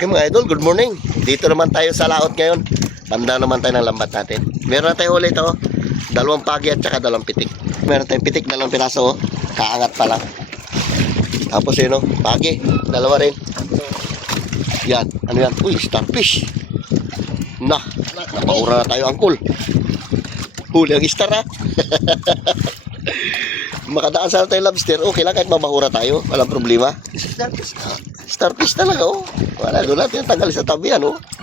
Okay mga idol, good morning. Dito naman tayo sa laot ngayon. Banda naman tayo ng lambat natin. Meron na tayo ulit dalawang pagi at saka dalawang pitik. Meron tayong pitik, dalawang piraso kaangat pa lang. Tapos yun pagi, dalawa rin. Yan, ano yan? Uy, starfish. Napahura na tayo angkol. Huli ang star ha. Makadaan sana tayo lobster, okay lang kahit mabahura tayo, walang problema. Starfish talaga wala doon natin tanggal sa tabi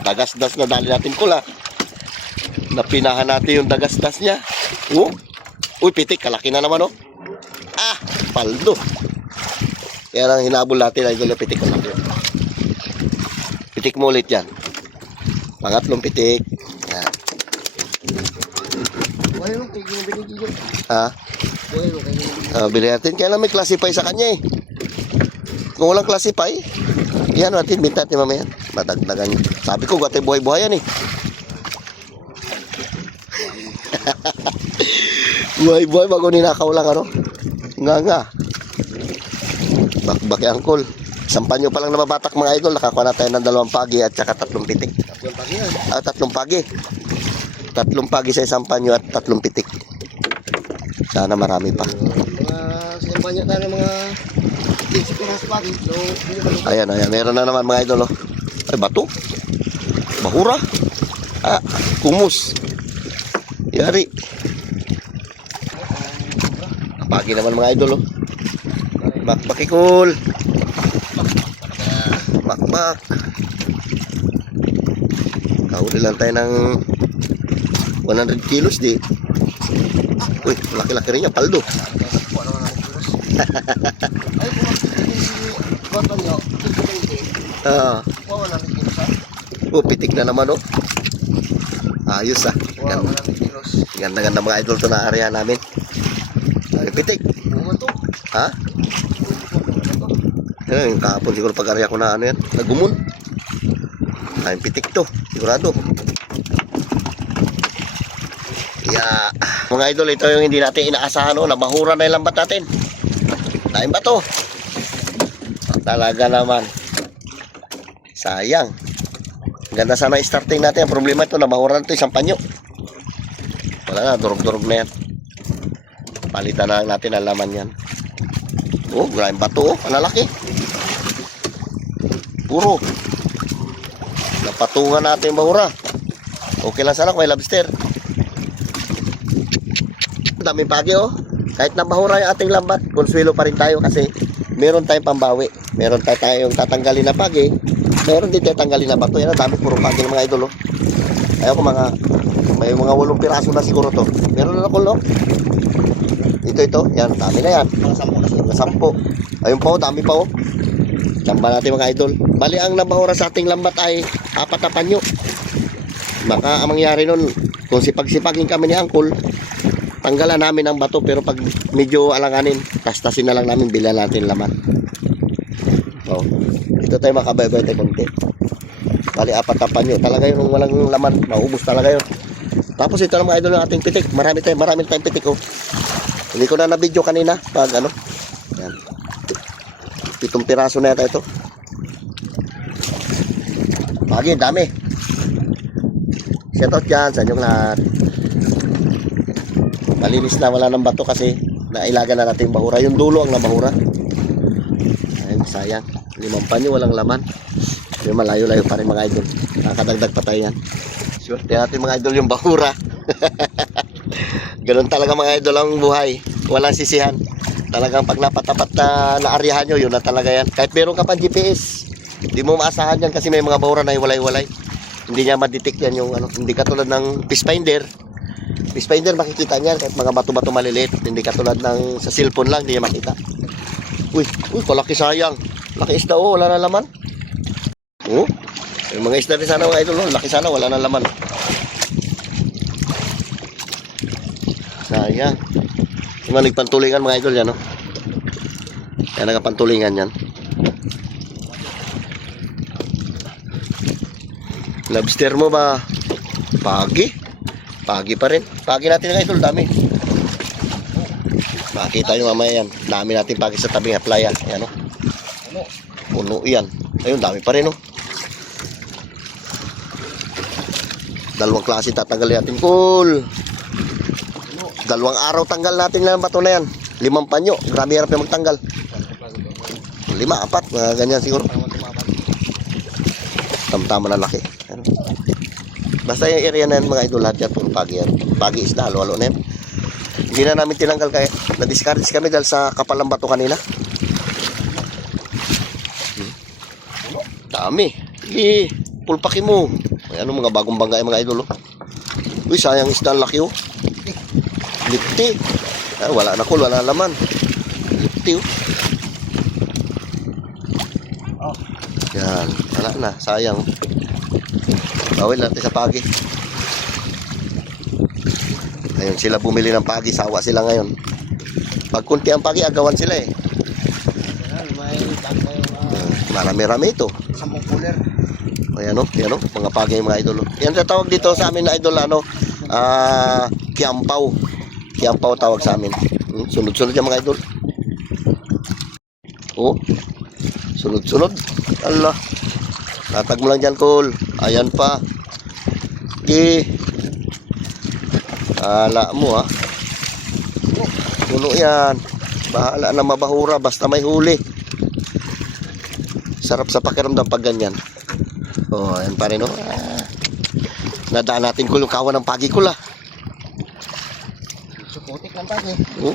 dagas-das na dali natin kula. Napinahan natin yung dagas-das niya. Uy, pitik, kalaki na naman paldo. Kaya lang hinabol natin ay gula pitik ko natin. Pitik mo ulit yan. Pangatlong pitik. Yan. Bili natin. Kaya lang may classify sa kanya Kung walang classify, yan natin, binta natin mamaya. Madagdagan. Sabi ko, gati buhay-buhayan buhay-buhay bago ninakaw lang nga. Bakbaki angkol. Sampan nyo palang nababatak mga idol. Nakakuha na tayo ng dalawang pagi at saka tatlong pitik. Tatlong pagi. Tatlong pagi sa isang panyo at tatlong pitik. Sana marami pa. Sinampan nyo tayo ng mga 15 pinas pagi. Ayan, meron na naman mga idol Ay, bato. Bahura. Kumus. Yari. Pagi naman mga idol Bakbakikul. Bakbak. Kahuli lang tayo ng 100 kilos di. Uy, laki-laki rin niya, paldo. Pitik na naman ayos Ganda-ganda mga idol to na area namin. Pitik. Yung kahapon siguro pag-area ko na yan, nagumon. Ay, pitik to, sigurado. Mga idol, ito yung hindi natin inaasahan nabahura na yung lambat natin. Lain ba to? Talaga naman. Sayang. Ganda sana starting natin. Ang problema ito, nabahura na ito isang panyo. Wala na, durog-durog na yan. Palitan na natin ang laman yan. Grabe bato ang lalaki. Puro. Napatungan natin yung bahura. Okay lang sana kung may lobster. Daming pagi Kahit nabahura yung ating lambat, konsuelo pa rin tayo kasi meron tayong pambawi. Meron tayong tatanggalin na pagi. Meron din tayong tanggalin na bato. Yan ang dami, puro pagi ng mga idol Ayaw ko may mga 8 piraso na siguro to. Meron na ako Ito. Yan, dami na yan. Mga 10. Ayun pa dami pa Tamba natin mga idol. Bali ang nabahura sa ating lambat ay 4 na panyo. Baka ang mangyari nun, kung sipag-sipagin kami ni Angkol, tanggalan namin ang bato, pero pag medyo alanganin, tastasin na lang namin, bilan natin laman. Ito tayo makabay-bay tayo konti. Bali 4 na panyo. Talaga yun, walang laman, maubos talaga yun. Tapos ito na mga idol ng ating pitik. Marami tayong pitik Hindi ko na na-video kanina pag yan. 7 piraso na yata ito. Pagi, dami. Shout out dyan sa inyong lahat. Malinis na, wala ng bato kasi nailaga na natin yung bahura. Yung dulo ang nabahura. Ayun, sayang. 5 panyo, walang laman. Yung malayo-layo pa rin mga idol. Nakakadagdag pa tayo yan. Swerte natin mga idol yung bahura. Ganun talaga mga idol ang buhay. Walang sisihan. Talagang pag napatapat na aryahan nyo, yun na talaga yan. Kahit meron ka pa GPS, hindi mo maasahan yan kasi may mga bahura na iwalay-walay. Hindi niya ma-detect yan yung hindi katulad ng fish finder. Fish finder makikita niyan kahit mga bato-bato maliliit. Hindi katulad ng sa cellphone lang, hindi niya makita. Uy, palaki sayang. Laki isda wala na laman. Yung mga isda rin sana mga idol, laki sana, wala na laman. Sayang. Yung nagpantulingan mga idol yan Kaya nagpantulingan yan. Lobster mo ba? Pagi pa rin. Pagi natin mga idol, dami. Makita nyo mamaya yan. Dami natin pagi sa tabing playa. Yan Puno yan. Ayun, dami pa rin Dalawang klase tatanggalin natin, cool. Dalawang araw tanggal natin lang ang bato na yan. 5 panyo. Grabe hirap yung magtanggal. 5, 4, mga ganyan siguro. Tama-tama na laki. Ano? Basta yung area na yan, mga idol, lahat yan, puro pagi yan. Pagi isda, halo-halo na yan. Hindi na namin tinanggal kaya na-discourage kami dahil sa kapal ng bato kanina. Dami. Sige, pulpakin mo. Ay, ano, mga bagong bangga yung mga idol, oh. Uy, sayang isda, ang laki, oh. Lipti. Ah, wala na, cool, wala laman. Lipti, oh. Yan, wala na, sayang. Bawal natin sa pagi. Ayun, sila bumili ng pagi, sawa sila ngayon. Pag kunti ang pagi, agawan sila eh. Marami-rami ito. 10 cooler. Ayan o, mga pagi mga idol. Yan tawag dito sa amin na idol, ano, kiampaw. Kiampaw tawag sa amin. Sunod-sunod yung mga idol. Oh, sunod-sunod. Allah. Tatag mo lang dyan, cool. Ayan pa. Okay. Ala mo, ha. Puno yan. Bahala na mabahura basta may huli. Sarap sa pakiramdam pag ganyan. Oh, ayan pa rin, oh. Nadaan natin ko yung kawan ng pagi ko, la. Suputik lang pagi. Oh.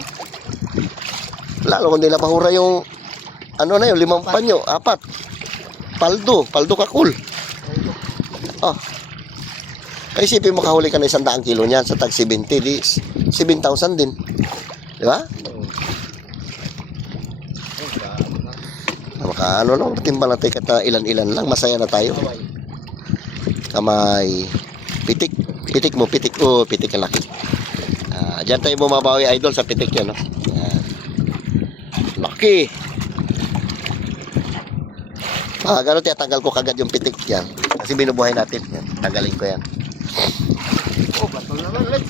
Lalo kung di nabahura yung ano na yun, 5 panyo, 4. Paldo ka, cool. Oh. Ay, isipin mo kahuli ka na 100 kilo niyan sa tag 70, di 7,000 din. Di ba? Maka ano lang, timbang natin kata ilan-ilan lang, masaya na tayo. Kamay. Pitik mo, pitik. Oh, pitik ang laki. Diyan tayo bumabawi, idol, sa pitik yan, no? Laki. Gano'n tiyatanggal ko kagad yung pitik yan. Kasi binubuhay natin. Yan, tanggalin ko yan. Oh, bato naman ulit.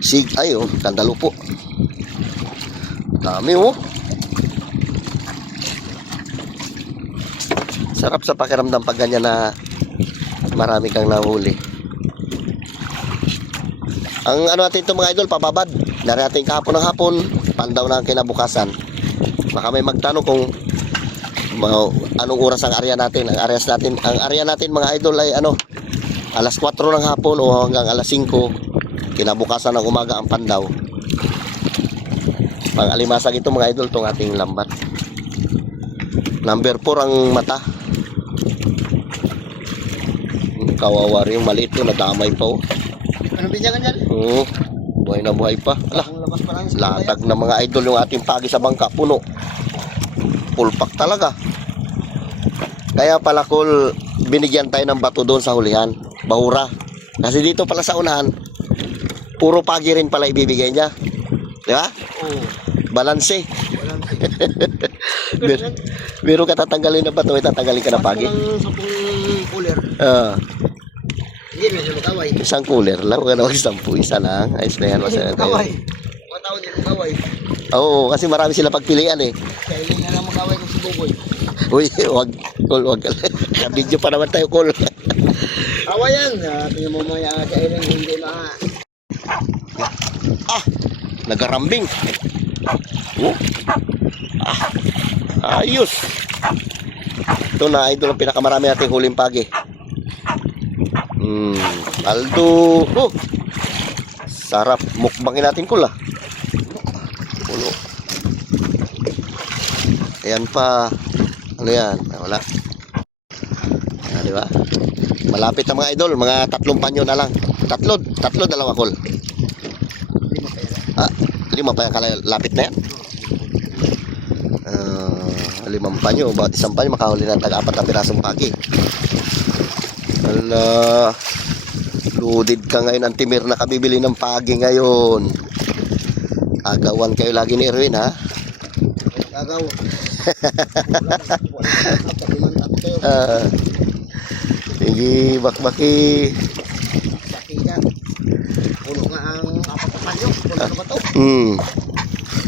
Sig, ay oh, kandalo po. Dami oh. Sarap sa pakiramdam pag ganyan na marami kang nahuli. Ang ano natin ito mga idol, pababad. Dari natin kahapon ng hapon, pandaw na ang kinabukasan. Baka may magtanong kung anong oras ang area natin. Ang area natin mga idol ay ano, alas 4 ng hapon o hanggang alas 5 kinabukasan ng umaga ang pandaw. Pang alimasag ito mga idol, itong ating lambat. Number 4 ang mata. Kawawa rin yung maliit yun, nadamay pa oh. Anong binyagan yan? Oo, buhay na buhay pa. Ala, Labas pa lang. latag na mga idol yung ating pagi sa bangka, puno. Pulpak talaga. Kaya pala cool, binigyan tayo ng bato doon sa hulihan, bahura. Kasi dito pala sa unahan, puro pagi rin pala ibibigay niya. Di ba? Oo. Balanse. Walang Biro ka tatanggalin na bato, tatanggalin ka na pagi. Walang 10 cooler. Hindi na siya magkaway. Isang cooler lang, huwag ka na mag-sampu, isa lang. Ayos na yan, masaya tayo. Magkaway. Mga tao din magkaway. Oo, kasi marami sila pagpilian eh. Kaya hindi na lang magkaway kung si Buboy. Uy, wag. Video pa naman tayo, cool. Awa yan. Tingnan mo mga kailan hindi Nagarambing. Oh. Ayos. Ito na, idol ang pinakamarami nating huling pagi. Aldo. Oh. Sarap. Mukbangin natin kula. Puno. Ayan pa. Ano yan? Wala. Di ba? Malapit ang mga idol. Mga 3 panyo na lang. Tatlo, dalawa kol. 5 pa yan. Lapit na yan. 5 panyo. Bawat isang panyo makahuli ng tag-4 na pirasong pagi. Ala, loaded ka ngayon ang timir na kabibili ng pagi ngayon. Agawan kayo lagi ni Erwin, ha? Agaw. Sige, bakbaki. Sakita. Puno nga ang 4 na panyo. Puno na ba ito?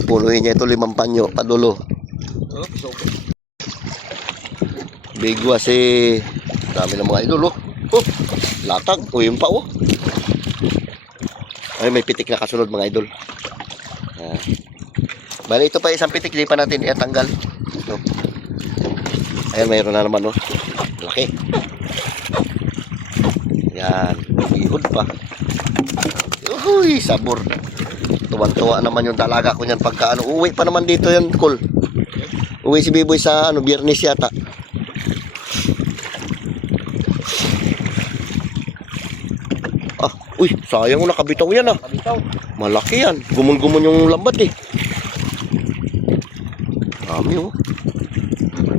Punuhin niya ito 5 panyo, padulo. Bigwas eh. Dami ng mga idol, oh. Oh, latag. O, yun pa, oh. Ay, may pitik na kasunod, mga idol. Bali, ito pa isang pitik. Di pa natin iatanggal. No? Ayan, mayroon na naman, oh. Laki. Yan. Ihod pa. Uy, sabor. Tuwan-tuwa naman yung dalaga ko niyan pagka ano. Uwi pa naman dito yan, Col. Uwi si Biboy sa ano, Biyernes yata. Ah, uy, sayang nakabitaw yan ah. Kabitaw. Malaki yan. Gumun-gumun yung lambat eh. Dami oh.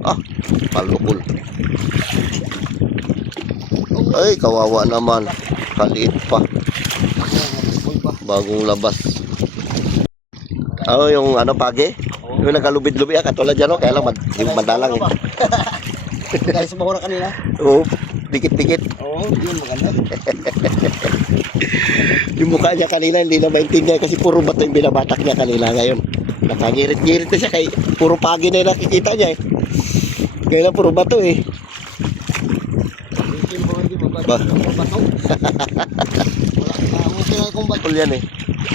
Ah, palukol. Ay, kawawa naman. Kaliit pa. Bagong labas. Oh, yung ano, pagi? Yung nagkalubid-lubid, katulad dyan, oh. Kaya lang, yung madalang eh. Guys, mahura kanina. Oo, dikit-dikit. Oo, yun maganda. Yung mukha niya kanina, hindi na maintindihan kasi puro bato yung binabatak niya kanina ngayon. Nakangirit-ngirit na siya, kay puro pagi na yung nakikita niya eh. Kaya lang, puro bato eh. Ba? Batul yan eh.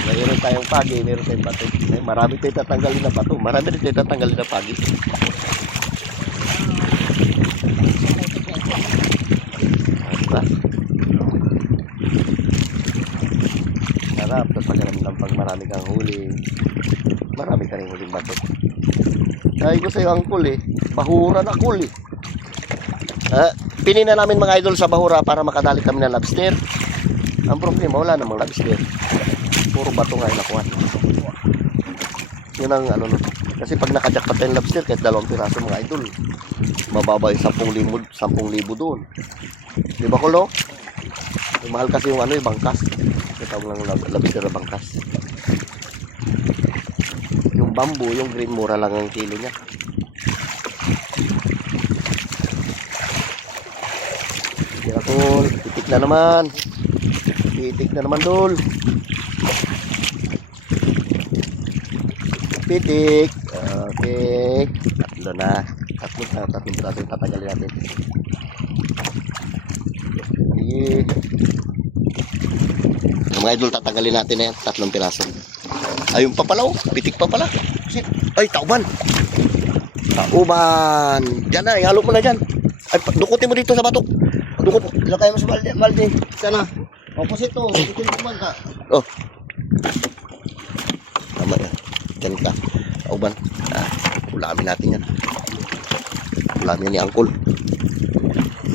Mayroon tayong pagi, mayroon tayong bato. Ay, marami tayo tatanggalin na bato. Marami rin tayo tatanggalin na pagi. Diba? Sarap. Tapos pakiramdam pag marami kang huli. Marami ka rin huling bato. Sabi ko sa'yo ang cool eh. Bahura na cool eh. Pinina namin mga idol sa bahura para makadali kami ng lobster. Ang problema, wala namang lobster. Puro bato nga yung nakuha. Yun ang ano no. Kasi pag nakajakpat tayong lobster, kahit 2 piraso mga idol, mababa yung 10,000 doon. Di ba kulo? Mahal kasi yung ano yung bangkas. Itawag lang lobster na bangkas. Yung bamboo, yung green, mura lang ang kilo niya. Kaya tol, titik na naman. Titik na naman dol. Pitik. Okay. Tatlo na. Tatlong piraso yung tatagalin natin. Sige. Mga idol, tatagalin natin na yan. 3 piraso. Ayun pa pala oh. Pitik pa pala. Shit. Ay, tauban. Tauban. Diyan na, ihalo mo na dyan. Ay, dukutin mo dito sa batok. Dukot. Ilakay mo sa balde. Sana. Opposite to. Itin mo man ka. Oh. Tama yan. Diyan ka. Tauban. Ulamin natin yan. Ulamin ni Angkol.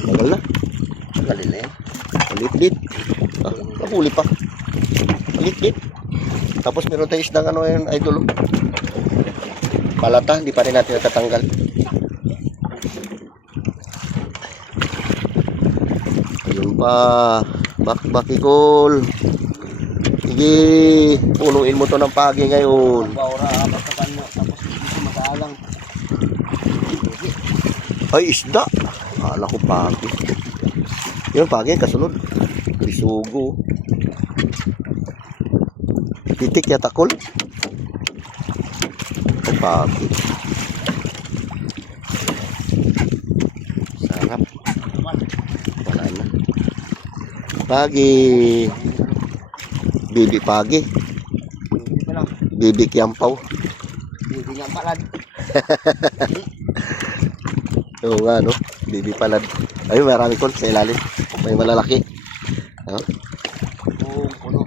Tagal na. Tagalin na yan. Palit-lit. Nahuli pa. Palit-lit. Tapos meron tayo isdang ano yun, idol. Palata, hindi pa rin natin natatanggal. Ayun pa. Bakikol. Sige. Punuin mo to ng pagi ngayon. Bahura, batapan mo. Tapos dito mag-aalang. Ay, isda. Akala ko pagi. Yun, pagi. Kasunod. Bisugo. Pitik yata kol. Pagi. Sarap. Wala na. Pagi. Bibi pagi. Hindi pa lang. Bibi kiampaw. Hindi nga palad. Oo nga, no? Bibi palad. Ayun, marami kol sa ilalim. May malalaki. Ano? Oo, puno.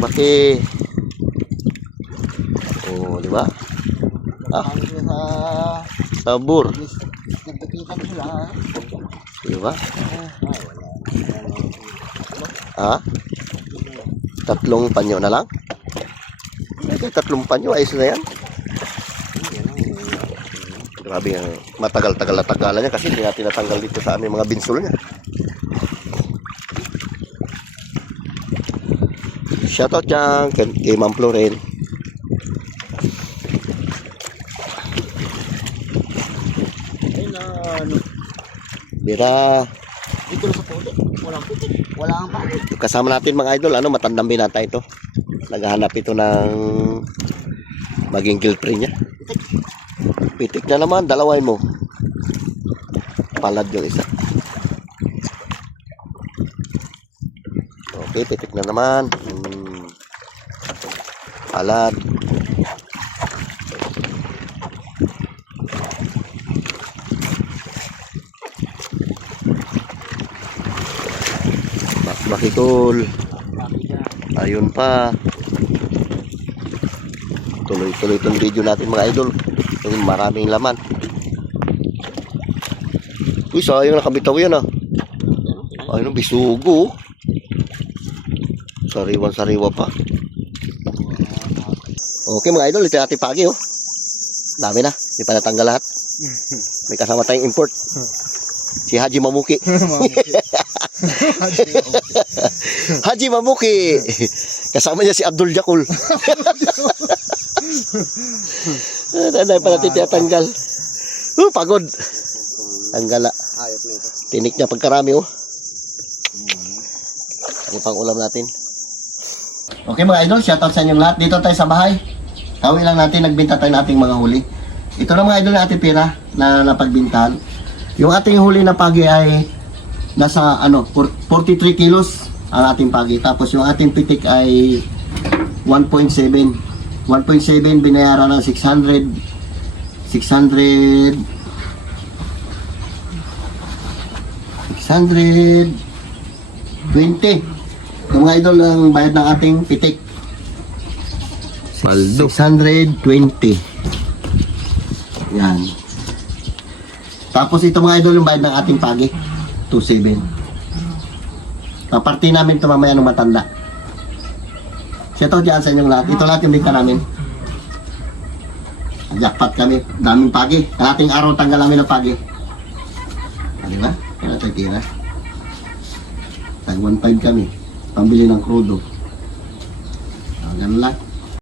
Maki. Oh, di ba? Ano sila sa... Sabor. Nagkikita ko sila. Di ba? Ay, Ha? wala. 3 panyo na lang? Okay, 3 panyo. Ayos na yan. Grabe nga. Matagal-tagal na tagalan niya kasi hindi natin natanggal dito sa aming mga binsol niya. Shoutout dyan kay Ma'am Floren. Ay na, ano. Bira. Dito sa pulo. Walang putik. Wala ang pangit. Kasama natin mga idol. Ano, matandang binata ito. Naghahanap ito ng maging girlfriend niya. Pitik na naman. Dalawain mo. Palad yung isa. Okay, pitik na naman. Palad. Bakikol. Ayun pa. Tuloy-tuloy itong video natin mga idol. Kasi maraming laman. Uy, sayang nakabitaw yan ah. Ayun, bisugo. Sariwan-sariwa pa. Okay mga idol, ito natin pagi oh. Dami na, hindi pa natanggal lahat. May kasama tayong import. Si Haji Mamuki. Haji Mamuki. Kasama niya si Abdul Jakul. Dahil pa natin tinatanggal. Pagod. Tanggala. Hayop na ito. Tinik niya pagkarami oh. Ano pang ulam natin? Okay mga idol, shoutout sa inyong lahat. Dito tayo sa bahay. Kawin lang natin, nagbinta tayo ng ating mga huli. Ito na mga idol na ating pera na napagbintahan. Yung ating huli na pagi ay nasa 43 kilos ang ating pagi. Tapos yung ating pitik ay 1.7. 1.7 binayaran ng 620. Yung mga idol ang bayad ng ating pitik. Paldo. 620. Yan. Tapos ito mga idol yung bayad ng ating pagi. 27. Kaparti namin ito mamaya ng matanda. Shout out dyan sa inyong lahat. Ito lahat yung bigta namin. Jackpot kami. Daming pagi. Kalating araw tanggal namin ng pagi. Di ba? Kaya tayo tira. Tag 1.5 kami. Pambili ng krudo. Ganun lang.